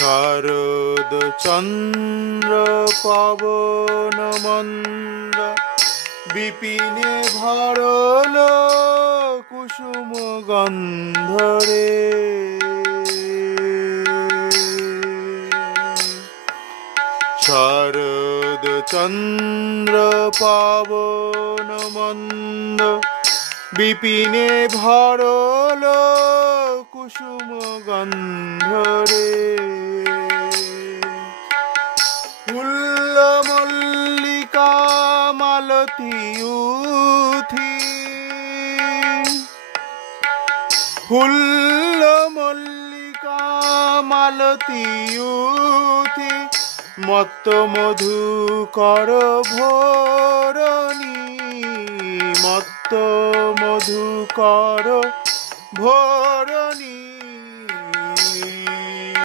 শারদ চন্দ্র পবন মন্দ বিপিনে ভরল কুসুম গন্ধরে। শারদ চন্দ্র পবন মন্দ বিপিনে ভরল কুসুম গন্ধরে। ফুল্ল মল্লিকা মালতী উথি, ফুল্ল মল্লিকা মালতী উথি মত্ত মধুকর ভোরণী, মত্ত মধুকর ভোরণী।